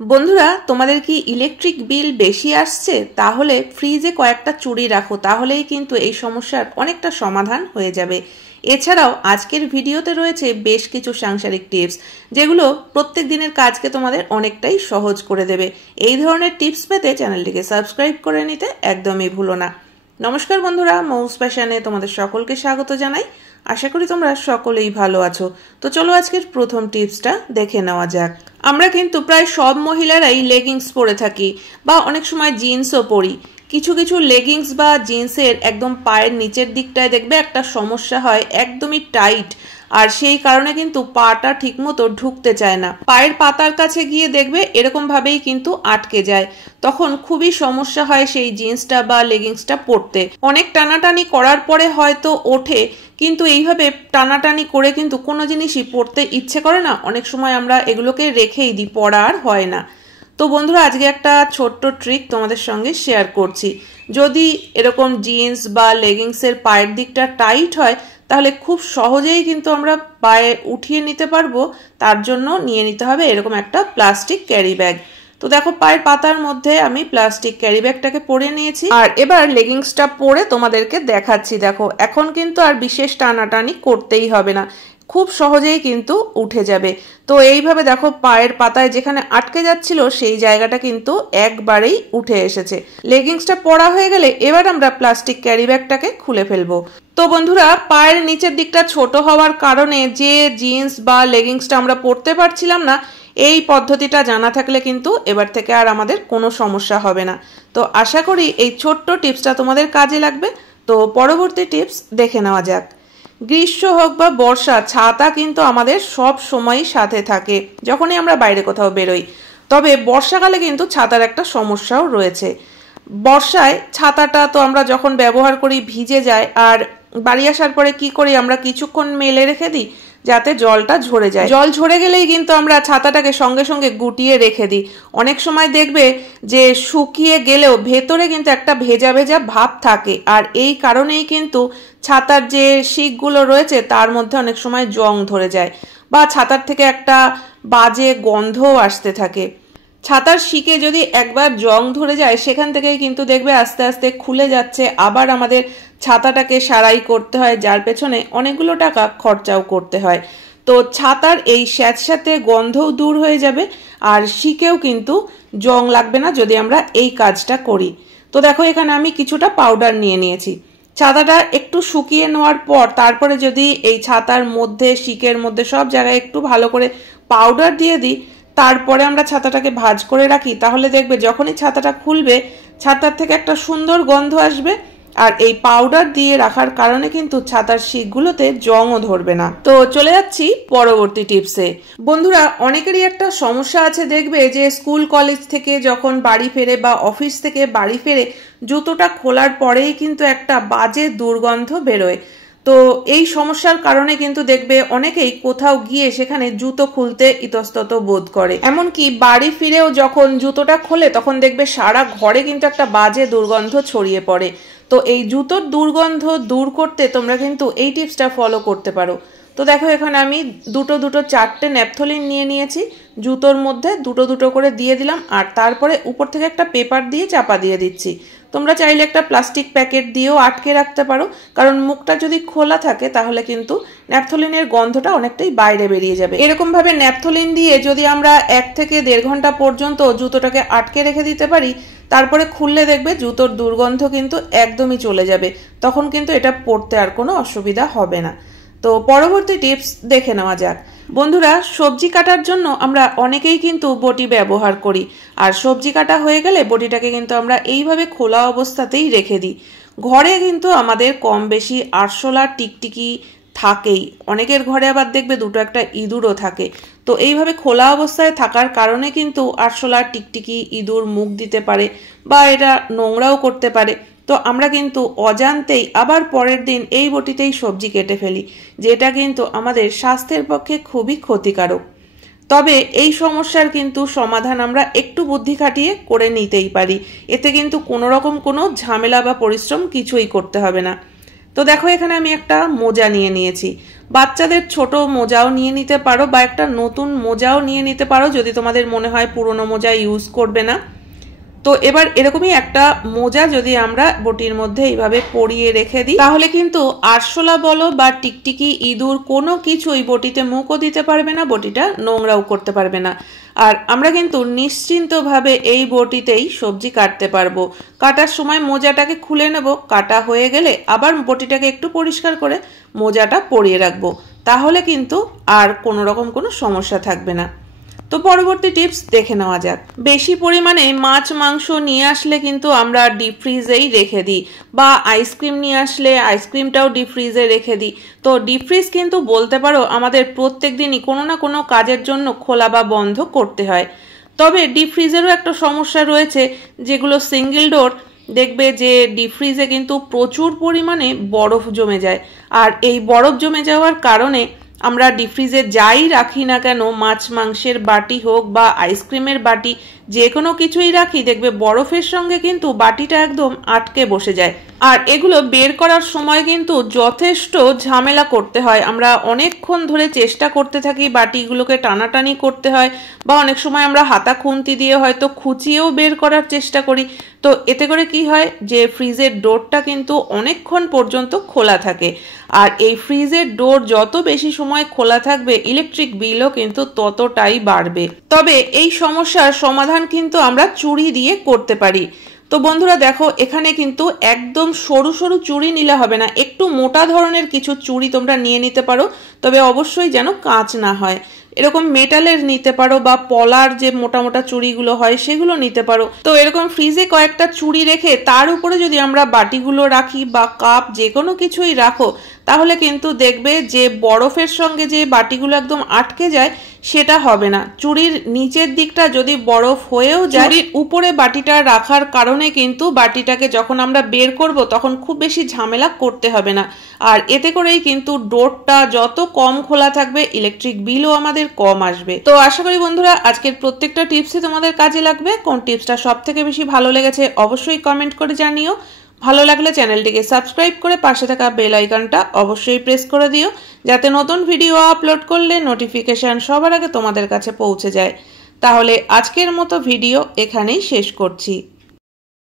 বন্ধুরা, তোমাদের কি ইলেকট্রিক বিল বেশি আসছে? তাহলে ফ্রিজে কয়েকটা চুড়ি রাখো, তাহলেই কিন্তু এই সমস্যার অনেকটা সমাধান হয়ে যাবে। এছাড়াও আজকের ভিডিওতে রয়েছে বেশ কিছু সাংসারিক টিপস, যেগুলো প্রত্যেক দিনের কাজকে তোমাদের অনেকটাই সহজ করে দেবে। এই ধরনের টিপস পেতে চ্যানেলটিকে সাবস্ক্রাইব করে নিতে একদমই ভুলো না। নমস্কার বন্ধুরা, মৌস ফ্যাশনে তোমাদের সকলকে স্বাগত জানাই। আশা করি তোমরা সকলেই ভালো আছো। তো চলো আজকের প্রথম টিপসটা দেখে নেওয়া যাক। আমরা কিন্তু প্রায় সব মহিলারাই লেগিংস পরে থাকি বা অনেক সময় জিন্সও পরি। কিছু কিছু লেগিংস বা জিন্সের একদম পায়ের নিচের দিকটায় দেখবে একটা সমস্যা হয়, একদমই টাইট, আর সেই কারণে কিন্তু পাটা ঠিকমতো ঢুকতে চায় না। পায়ের পাতার কাছে গিয়ে দেখবে এরকম ভাবেই কিন্তু আটকে যায়। তখন খুবই সমস্যা হয় সেই জিন্সটা বা লেগিংসটা পরতে। অনেক টানাটানি করার পরে হয়তো ওঠে, কিন্তু এইভাবে টানাটানি করে কিন্তু কোনো জিনিসই পরতে ইচ্ছে করে না। অনেক সময় আমরা এগুলোকে রেখেই দিই, পরা আর হয় না। তো বন্ধুরা, আজকে একটা ছোট্ট ট্রিক তোমাদের সঙ্গে শেয়ার করছি। যদি এরকম জিন্স বা লেগিংসের পায়ের দিকটা টাইট হয়, তাহলে খুব সহজেই কিন্তু আমরা পায়ে উঠিয়ে নিতে পারবো। তার জন্য নিয়ে নিতে হবে এরকম একটা প্লাস্টিক ক্যারি ব্যাগ। তো দেখো, পায়ের পাতার মধ্যে আমি প্লাস্টিক ক্যারি ব্যাগটাকে পরে নিয়েছি, আর এবার লেগিংসটা পরে তোমাদেরকে দেখাচ্ছি। দেখো, এখন কিন্তু আর বিশেষ টানাটানি করতেই হবে না, খুব সহজেই কিন্তু উঠে যাবে। তো এইভাবে দেখো, পায়ের পাতায় যেখানে আটকে যাচ্ছিল সেই জায়গাটা কিন্তু একবারেই উঠে এসেছে। লেগিংসটা পরা হয়ে গেলে এবার আমরা প্লাস্টিক ক্যারি ব্যাগটাকে খুলে ফেলবো। তো বন্ধুরা, পায়ের নিচের দিকটা ছোট হওয়ার কারণে যে জিন্স বা লেগিংসটা আমরা পরতে পারছিলাম না, এই পদ্ধতিটা জানা থাকলে কিন্তু এবার থেকে আর আমাদের কোনো সমস্যা হবে না। তো আশা করি এই ছোট্ট টিপসটা তোমাদের কাজে লাগবে। তো পরবর্তী টিপস দেখে নেওয়া যাক। গ্রীষ্ম হোক বা বর্ষা, ছাতা কিন্তু আমাদের সব সময়ই সাথে থাকে যখনই আমরা বাইরে কোথাও বেরোই। তবে বর্ষাকালে কিন্তু ছাতার একটা সমস্যাও রয়েছে। বর্ষায় ছাতাটা তো আমরা যখন ব্যবহার করি ভিজে যায়, আর বাড়ি আসার পরে কি করি, আমরা কিছুক্ষণ মেলে রেখে দিই যাতে জলটা ঝরে যায়। জল ঝরে গেলেই কিন্তু আমরা ছাতাটাকে সঙ্গে সঙ্গে গুটিয়ে রেখে দিই। অনেক সময় দেখবে যে শুকিয়ে গেলেও ভেতরে কিন্তু একটা ভেজা ভেজা ভাব থাকে, আর এই কারণেই কিন্তু ছাতার যে শিকগুলো রয়েছে তার মধ্যে অনেক সময় জং ধরে যায়, বা ছাতার থেকে একটা বাজে গন্ধও আসতে থাকে। ছাতার শিকে যদি একবার জং ধরে যায়, সেখান থেকেই কিন্তু দেখবে আস্তে আস্তে খুলে যাচ্ছে। আবার আমাদের ছাতাটাকে সারাই করতে হয়, যার পেছনে অনেকগুলো টাকা খরচাও করতে হয়। তো ছাতার এই স্যাঁতস্যাঁতে গন্ধও দূর হয়ে যাবে, আর শিকেও কিন্তু জং লাগবে না যদি আমরা এই কাজটা করি। তো দেখো, এখানে আমি কিছুটা পাউডার নিয়ে নিয়েছি। ছাতাটা একটু শুকিয়ে নেওয়ার পর তারপরে যদি এই ছাতার মধ্যে, শিকের মধ্যে সব জায়গায় একটু ভালো করে পাউডার দিয়ে দিই, তারপরে আমরা ছাতাটাকে ভাঁজ করে রাখি, তাহলে দেখবে যখনই ছাতাটা খুলবে ছাতার থেকে একটা সুন্দর গন্ধ আসবে। আর এই পাউডার দিয়ে রাখার কারণে কিন্তু ছাতার শিকগুলোতে জংও ধরবে না। তো চলে যাচ্ছি পরবর্তী টিপসে। বন্ধুরা, অনেকেরই একটা সমস্যা আছে, দেখবে যে স্কুল কলেজ থেকে যখন বাড়ি ফেরে বা অফিস থেকে বাড়ি ফেরে, জুতোটা খোলার পরেই কিন্তু একটা বাজে দুর্গন্ধ বেরোয়। তো এই সমস্যার কারণে কিন্তু দেখবে অনেকেই কোথাও গিয়ে সেখানে জুতো খুলতে ইতস্তত বোধ করে। এমনকি বাড়ি ফিরেও যখন জুতোটা খোলে তখন দেখবে সারা ঘরে কিন্তু একটা বাজে দুর্গন্ধ ছড়িয়ে পড়ে। তো এই জুতোর দুর্গন্ধ দূর করতে তোমরা কিন্তু এই টিপসটা ফলো করতে পারো। তো দেখো, এখানে আমি দুটো চারটে ন্যাপথলিন নিয়ে নিয়েছি, জুতোর মধ্যে দুটো করে দিয়ে দিলাম, আর তারপরে উপর থেকে একটা পেপার দিয়ে চাপা দিয়ে দিচ্ছি। তোমরা চাইলে একটা প্লাস্টিক প্যাকেট দিয়েও আটকে রাখতে পারো, কারণ মুখটা যদি খোলা থাকে তাহলে কিন্তু ন্যাপথলিনের গন্ধটা অনেকটাই বাইরে বেরিয়ে যাবে। এরকম ভাবে ন্যাপথলিন দিয়ে যদি আমরা 1 থেকে 1.5 ঘন্টা পর্যন্ত জুতোটাকে আটকে রেখে দিতে পারি, তারপরে খুললে দেখবে জুতোর দুর্গন্ধ কিন্তু একদমই চলে যাবে। তখন কিন্তু এটা পরতে আর কোনো অসুবিধা হবে না। তো পরবর্তী টিপস দেখে নেওয়া যাক। বন্ধুরা, সবজি কাটার জন্য আমরা অনেকেই কিন্তু বটি ব্যবহার করি, আর সবজি কাটা হয়ে গেলে বটিটাকে কিন্তু আমরা এইভাবে খোলা অবস্থাতেই রেখে দিই। ঘরে কিন্তু আমাদের কম বেশি আরশোলা টিকটিকি থাকেই, অনেকের ঘরে আবার দেখবে দুটো একটা ইঁদুরও থাকে। তো এইভাবে খোলা অবস্থায় থাকার কারণে কিন্তু আরশোলা টিকটিকি ইঁদুর মুখ দিতে পারে, বা এটা নোংরাও করতে পারে। তো আমরা কিন্তু অজান্তেই আবার পরের দিন এই বটিতেই সবজি কেটে ফেলি, যেটা কিন্তু আমাদের স্বাস্থ্যের পক্ষে খুবই ক্ষতিকারক। তবে এই সমস্যার কিন্তু সমাধান আমরা একটু বুদ্ধি খাটিয়ে করে নিতেই পারি। এতে কিন্তু কোনো রকম কোনো ঝামেলা বা পরিশ্রম কিছুই করতে হবে না। তো দেখো এখানে আমি একটা মোজা নিয়ে নিয়েছি। বাচ্চাদের ছোট মোজাও নিয়ে নিতে পারো বা একটা নতুন মোজাও নিয়ে নিতে পারো যদি তোমাদের মনে হয় পুরনো মোজা ইউজ করবে না। তো এবার এরকমই একটা মোজা যদি আমরা বটির মধ্যে এইভাবে পরিয়ে রেখে দিই তাহলে কিন্তু আরশোলা বলো বা টিকটিকি ইঁদুর কোনো কিছুই বটিতে মুখও দিতে পারবে না, বটিটা নোংরাও করতে পারবে না। আর আমরা কিন্তু নিশ্চিন্তভাবে এই বটিতেই সবজি কাটতে পারবো। কাটার সময় মোজাটাকে খুলে নেব, কাটা হয়ে গেলে আবার বটিটাকে একটু পরিষ্কার করে মোজাটা পরিয়ে রাখবো, তাহলে কিন্তু আর কোনো রকম কোনো সমস্যা থাকবে না। তো পরবর্তী টিপস দেখে নেওয়া যাক। বেশি পরিমাণে মাছ মাংস নিয়ে আসলে কিন্তু আমরা ডিপ ফ্রিজেই রেখে দিই, বা আইসক্রিম নিয়ে আসলে আইসক্রিমটাও ডিপ ফ্রিজে রেখে দিই। তো ডিপ ফ্রিজ কিন্তু বলতে পারো আমাদের প্রত্যেক দিনই কোনো না কোনো কাজের জন্য খোলা বা বন্ধ করতে হয়। তবে ডিপ ফ্রিজেরও একটা সমস্যা রয়েছে, যেগুলো সিঙ্গেল ডোর, দেখবে যে ডিপ ফ্রিজে কিন্তু প্রচুর পরিমাণে বরফ জমে যায়। আর এই বরফ জমে যাওয়ার কারণে আমরা ডিপ ফ্রিজে যাই রাখি না কেন, মাছ মাংসের বাটি হোক বা আইসক্রিমের বাটি, যে কোনো কিছুই রাখি, দেখবে বরফের সঙ্গে কিন্তু বাটিটা একদম আটকে বসে যায়। আর এগুলো বের করার সময় কিন্তু যথেষ্ট ঝামেলা করতে হয়। আমরা অনেকক্ষণ ধরে চেষ্টা করতে থাকি, বাটিগুলোকে টানাটানি করতে হয়, বা অনেক সময় আমরা হাতা খুন্তি দিয়ে হয়তো খুঁচিয়েও বের করার চেষ্টা করি। তো এতে করে কি হয় যে ফ্রিজের ডোরটা কিন্তু অনেকক্ষণ পর্যন্ত খোলা থাকে। আর এই ফ্রিজের ডোর যত বেশি সময় খোলা থাকবে ইলেকট্রিক বিলও কিন্তু ততটাই বাড়বে। তবে এই সমস্যার সমাধান কিন্তু আমরা চুড়ি দিয়ে করতে পারি। তো বন্ধুরা দেখো এখানে কিন্তু একদম সরু সরু চুড়ি নিলে হবে না, একটু মোটা ধরনের কিছু চুড়ি তোমরা নিয়ে নিতে পারো, তবে অবশ্যই যেন কাঁচ না হয়। এরকম মেটালের নিতে পারো বা পলার যে মোটা মোটা চুড়িগুলো হয় সেগুলো নিতে পারো। তো এরকম ফ্রিজে কয়েকটা চুড়ি রেখে তার উপরে যদি আমরা বাটিগুলো রাখি বা কাপ যে কোনো কিছুই রাখো, তাহলে কিন্তু দেখবে যে বরফের সঙ্গে যে বাটিগুলো একদম আটকে যায় সেটা হবে না। চুড়ির নিচের দিকটা যদি বরফ হয়েও যায়, চুড়ির উপরে বাটিটা রাখার কারণে কিন্তু বাটিটাকে যখন আমরা বের করব তখন খুব বেশি ঝামেলা করতে হবে না। আর এতে করেই কিন্তু ডোরটা যত কম খোলা থাকবে ইলেকট্রিক বিলও আমাদের কম আসবে। তো আশা করি বন্ধুরা আজকের প্রত্যেকটা টিপসই তোমাদের কাজে লাগবে। কোন টিপসটা সব থেকে বেশি ভালো লেগেছে অবশ্যই কমেন্ট করে জানিও। ভালো লাগলে চ্যানেলটিকে সাবস্ক্রাইব করে পাশে থাকা বেল আইকনটা অবশ্যই প্রেস করে দিও, যাতে নতুন ভিডিও আপলোড করলে নোটিফিকেশন সবার আগে তোমাদের কাছে পৌঁছে যায়। তাহলে আজকের মতো ভিডিও এখানেই শেষ করছি।